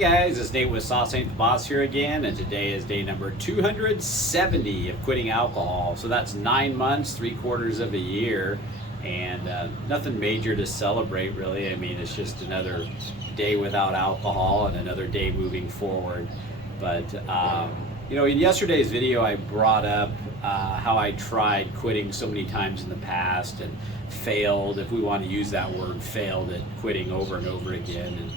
guys, it's Nate with Sauce Ain't the Boss here again, and today is day number 270 of quitting alcohol. So that's 9 months, 3/4 of a year, and nothing major to celebrate really. I mean, it's just another day without alcohol and another day moving forward. But in yesterday's video I brought up how I tried quitting so many times in the past and failed, if we want to use that word, failed at quitting over and over again. And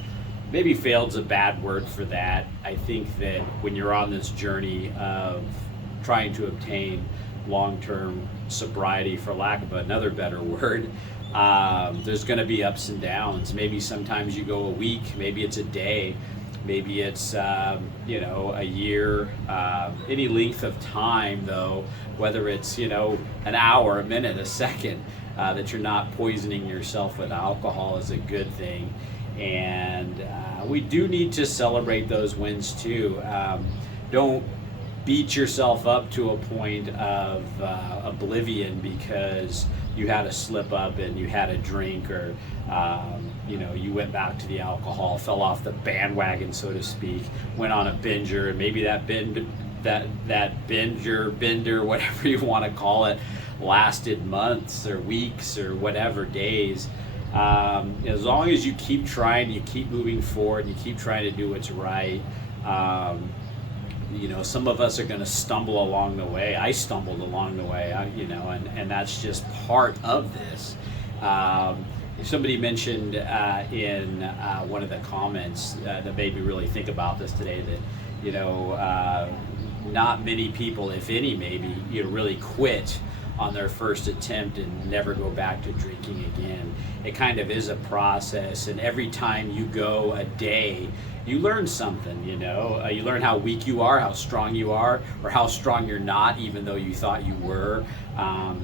maybe failed's a bad word for that. I think that when you're on this journey of trying to obtain long-term sobriety, for lack of another better word, there's going to be ups and downs. Maybe sometimes you go a week, maybe it's a day, maybe it's a year, any length of time though, whether it's an hour, a minute, a second, that you're not poisoning yourself with alcohol is a good thing. And we do need to celebrate those wins too. Don't beat yourself up to a point of oblivion because you had a slip up and you had a drink, or you went back to the alcohol, fell off the bandwagon, so to speak, went on a binger, and maybe that bender, whatever you want to call it, lasted months or weeks or whatever, days. As long as you keep trying, you keep moving forward, you keep trying to do what's right. Some of us are going to stumble along the way. I stumbled along the way, and that's just part of this. Somebody mentioned in one of the comments that made me really think about this today that, not many people, if any, maybe, really quit on their first attempt and never go back to drinking again. It kind of is a process, and every time you go a day, you learn something. You learn how weak you are, how strong you are, or how strong you're not, even though you thought you were.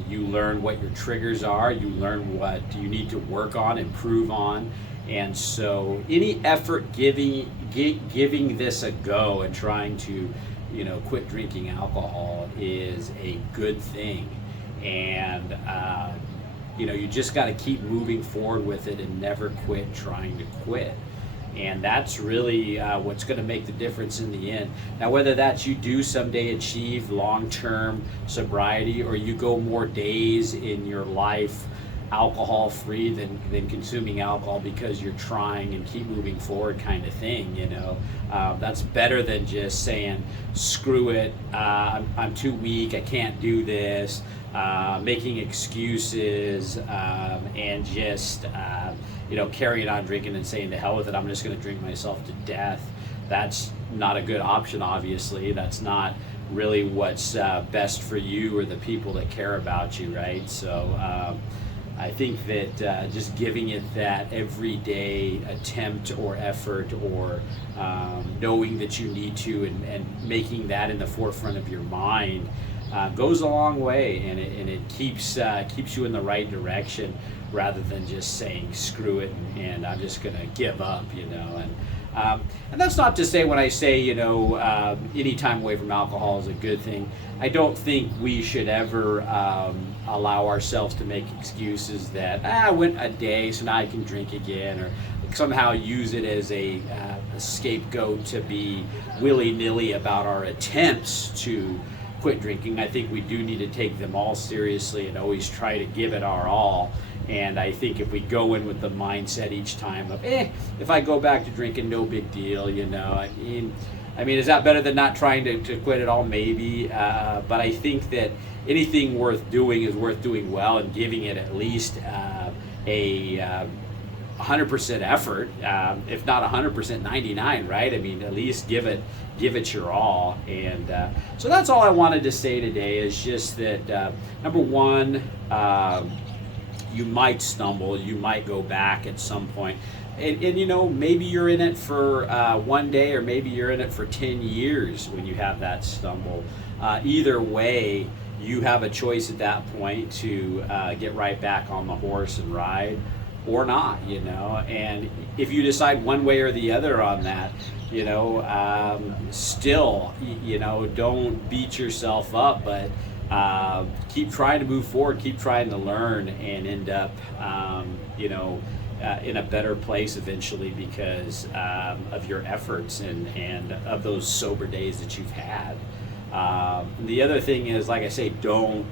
You learn what your triggers are. You learn what you need to work on, improve on. And so any effort giving this a go and trying to quit drinking alcohol is a good thing. And you just got to keep moving forward with it and never quit trying to quit. And that's really what's going to make the difference in the end. Now, whether that's you do someday achieve long-term sobriety, or you go more days in your life alcohol free than consuming alcohol because you're trying and keep moving forward, kind of thing, that's better than just saying screw it, I'm too weak, I can't do this, making excuses, and just carrying on drinking and saying to hell with it, I'm just going to drink myself to death. That's not a good option, obviously. That's not really what's best for you or the people that care about you, right? So I think that just giving it that everyday attempt or effort, or knowing that you need to, and making that in the forefront of your mind goes a long way, and it keeps you in the right direction, rather than just saying screw it and I'm just gonna give up, and that's not to say when I say any time away from alcohol is a good thing. I don't think we should ever allow ourselves to make excuses that I went a day so now I can drink again, or somehow use it as a scapegoat to be willy-nilly about our attempts to quit drinking. I think we do need to take them all seriously and always try to give it our all. And I think if we go in with the mindset each time of, if I go back to drinking, no big deal, I mean, is that better than not trying to quit at all? Maybe. But I think that anything worth doing is worth doing well, and giving it at least a 100% effort, if not 100%, 99, right? I mean, at least give it your all. And so that's all I wanted to say today, is just that number one, you might stumble, you might go back at some point, and maybe you're in it for one day, or maybe you're in it for 10 years when you have that stumble. Either way, you have a choice at that point to get right back on the horse and ride, or not, and if you decide one way or the other on that, still, don't beat yourself up, but keep trying to move forward, keep trying to learn, and end up, in a better place eventually because of your efforts and of those sober days that you've had. The other thing is, like I say, don't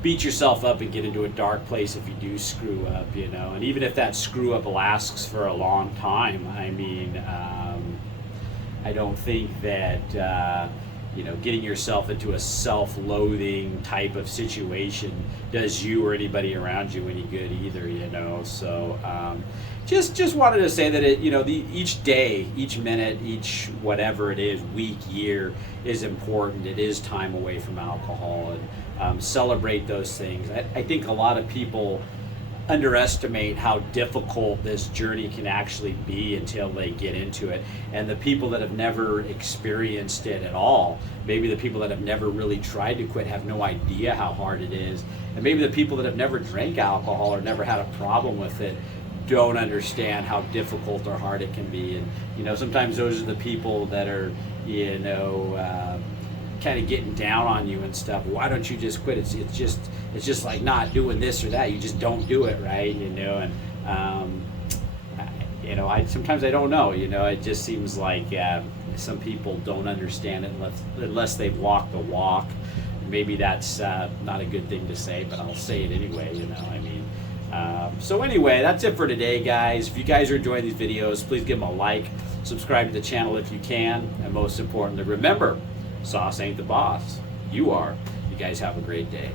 beat yourself up and get into a dark place if you do screw up, and even if that screw up lasts for a long time, I mean, I don't think that getting yourself into a self-loathing type of situation does you or anybody around you any good either, so just wanted to say that each day, each minute, each whatever it is, week, year, is important. It is time away from alcohol, and celebrate those things. I think a lot of people underestimate how difficult this journey can actually be until they get into it. And the people that have never experienced it at all, maybe the people that have never really tried to quit, have no idea how hard it is. And maybe the people that have never drank alcohol or never had a problem with it don't understand how difficult or hard it can be. And sometimes those are the people that are kind of getting down on you and stuff. Why don't you just quit? It's just like not doing this or that. You just don't do it, right? And sometimes I don't know. It just seems like some people don't understand it unless they've walked the walk. Maybe that's not a good thing to say, but I'll say it anyway. So anyway, that's it for today, guys. If you guys are enjoying these videos, please give them a like, subscribe to the channel if you can, and most importantly, remember, sauce ain't the boss. You are. You guys have a great day.